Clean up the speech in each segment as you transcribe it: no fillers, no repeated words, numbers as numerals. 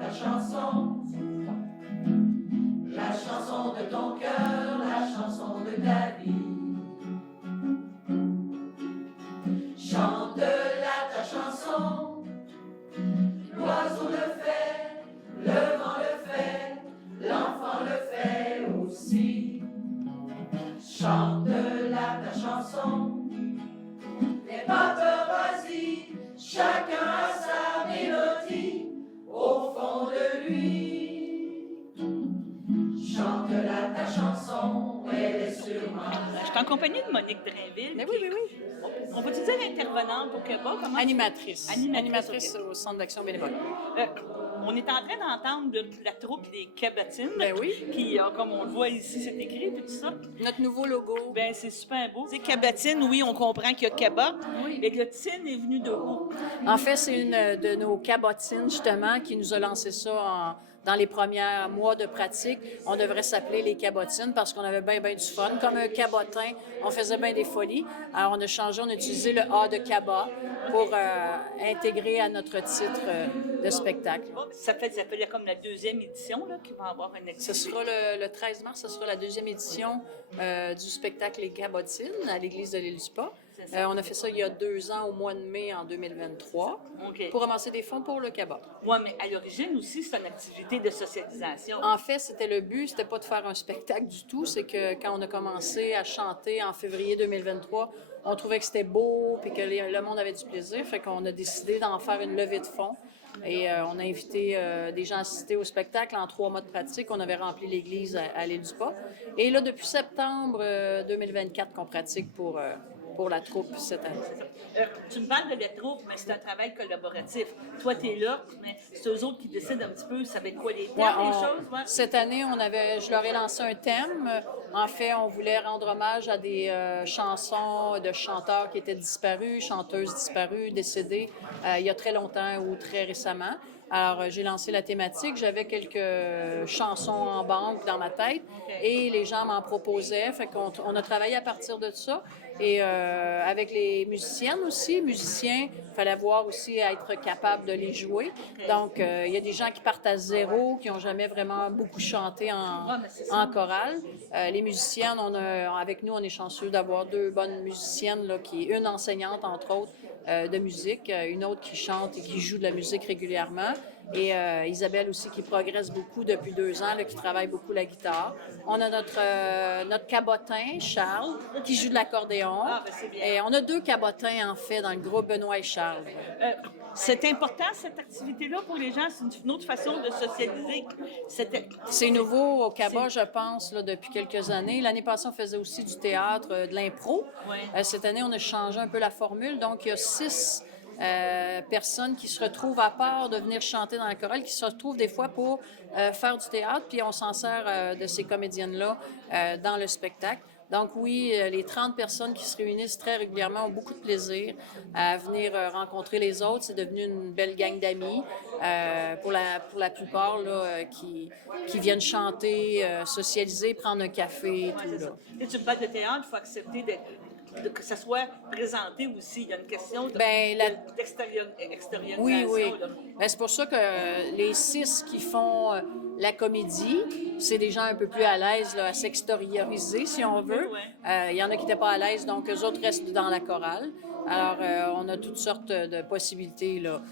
ta chanson, la chanson de ton cœur, la chanson de ta vie. Chante-la ta chanson, l'oiseau le fait, le vent le fait, l'enfant le fait aussi. Chante-la ta chanson, n'aie pas peur, vas-y, chacun a sa mélodie au fond de lui. Chante-la ta chanson, elle est sûrement là. Je suis en compagnie de Monique Drainville. Mais oui, oui, oui. On va-tu dire intervenante au Québec? Comment? Animatrice. Animatrice, au Centre d'action bénévole. On est en train d'entendre la troupe des Cabotines. Ben oui. Qui, comme on le voit ici, c'est écrit et tout ça. Notre nouveau logo. Ben c'est super beau. C'est Cabotine, oui, on comprend qu'il y a cabot. Oui. Mais le tin est venu de où? En fait, c'est une de nos cabotines, justement, qui nous a lancé ça dans les premiers mois de pratique. On devrait s'appeler les cabotines parce qu'on avait bien du fun. Comme un cabotin, on faisait bien des folies. Alors, on a changé, on a utilisé le A de cabot pour intégrer à notre titre de spectacle. Ça fait comme la deuxième édition là, qui va avoir une activité. Ce sera le 13 mars, ce sera la deuxième édition du spectacle Les Cabotines à l'église de l'île du Pas. On a fait ça il y a 2 ans, au mois de mai en 2023, pour ramasser des fonds pour le cabot. Oui, mais à l'origine aussi, c'est une activité de socialisation. En fait, c'était le but, c'était pas de faire un spectacle du tout, c'est que quand on a commencé à chanter en février 2023, on trouvait que c'était beau et que le monde avait du plaisir, fait qu'on a décidé d'en faire une levée de fonds. Et on a invité des gens à assister au spectacle en 3 mois de pratique. On avait rempli l'église à l'île du Pas. Et là, depuis septembre 2024 qu'on pratique pour la troupe cette année. Tu me parles de la troupe, mais c'est un travail collaboratif. Toi, tu es là, mais c'est eux autres qui décident un petit peu, ça va être quoi les thèmes, les choses? Ouais. Cette année, je leur ai lancé un thème. En fait, on voulait rendre hommage à des chansons de chanteurs qui étaient disparus, chanteuses disparues, décédées il y a très longtemps ou très récemment. Alors, j'ai lancé la thématique. J'avais quelques chansons en banque dans ma tête et les gens m'en proposaient. Fait qu'on a travaillé à partir de ça. Et avec les musiciennes aussi, musiciens, il fallait voir aussi être capable de les jouer. Donc, il y a des gens qui partent à zéro, qui n'ont jamais vraiment beaucoup chanté en chorale. Les musiciennes, avec nous, on est chanceux d'avoir 2 bonnes musiciennes, là, une enseignante, entre autres, de musique, une autre qui chante et qui joue de la musique régulièrement. Et Isabelle aussi qui progresse beaucoup depuis 2 ans, là, qui travaille beaucoup la guitare. On a notre cabotin, Charles, qui joue de l'accordéon. Ah, ben c'est bien. Et on a 2 cabotins, en fait, dans le groupe, Benoît et Charles. C'est important, cette activité-là, pour les gens. C'est une autre façon de socialiser. C'est nouveau au cabot, je pense, là, depuis quelques années. L'année passée, on faisait aussi du théâtre, de l'impro. Ouais. Cette année, on a changé un peu la formule. Donc, il y a 6 personnes qui se retrouvent, à part de venir chanter dans la chorale, qui se retrouvent des fois pour faire du théâtre, puis on s'en sert de ces comédiennes-là dans le spectacle. Donc oui, les 30 personnes qui se réunissent très régulièrement ont beaucoup de plaisir à venir rencontrer les autres. C'est devenu une belle gang d'amis pour la plupart là, qui viennent chanter, socialiser, prendre un café et tout. Là. Et tu me parles de théâtre, il faut accepter que ça soit présenté aussi. Il y a une question d'extériorisation. Oui. Ben, c'est pour ça que les 6 qui font la comédie, c'est des gens un peu plus à l'aise là, à s'extérioriser, si on veut. Il y en a qui n'étaient pas à l'aise, donc eux autres restent dans la chorale. Alors, on a toutes sortes de possibilités. Là.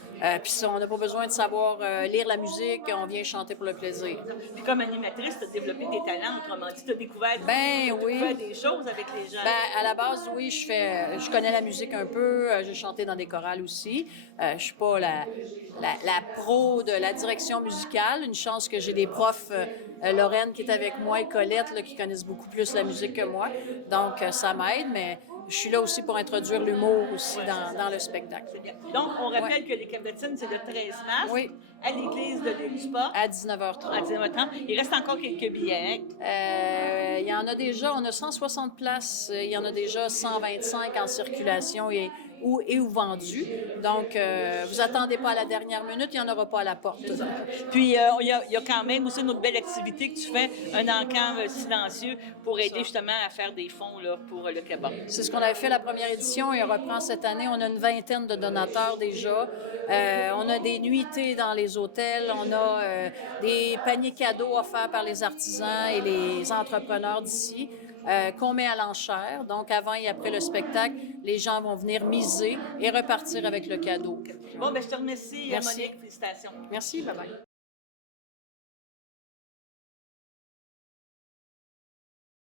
Puis on n'a pas besoin de savoir lire la musique, on vient chanter pour le plaisir. Puis comme animatrice, tu as développé des talents, autrement dit, tu as découvert des choses avec les gens. Ben, à la base, oui, je connais la musique un peu, j'ai chanté dans des chorales aussi. Je suis pas la pro de la direction musicale. Une chance que j'ai des profs, Lorraine qui est avec moi et Colette, là, qui connaissent beaucoup plus la musique que moi. Donc, ça m'aide, mais je suis là aussi pour introduire l'humour aussi dans le spectacle. Donc, on rappelle que les Cabotines, c'est le 13 mars à l'église de l'île du Pas. À 19h30. À 19h30. Il reste encore quelques billets. Il y en a déjà, on a 160 places, il y en a déjà 125 en circulation et ou vendus. Donc, vous attendez pas à la dernière minute, il n'y en aura pas à la porte. Puis, il y a quand même aussi une autre belle activité que tu fais, un encamp silencieux pour aider justement à faire des fonds là, pour le kebab. C'est ce qu'on avait fait la première édition et on reprend cette année. On a une vingtaine de donateurs déjà. On a des nuitées dans les hôtels. On a des paniers cadeaux offerts par les artisans et les entrepreneurs d'ici. Qu'on met à l'enchère. Donc, avant et après le spectacle, les gens vont venir miser et repartir avec le cadeau. Bon, ben je te remercie, Merci. Monique. Félicitations. Merci, bye-bye.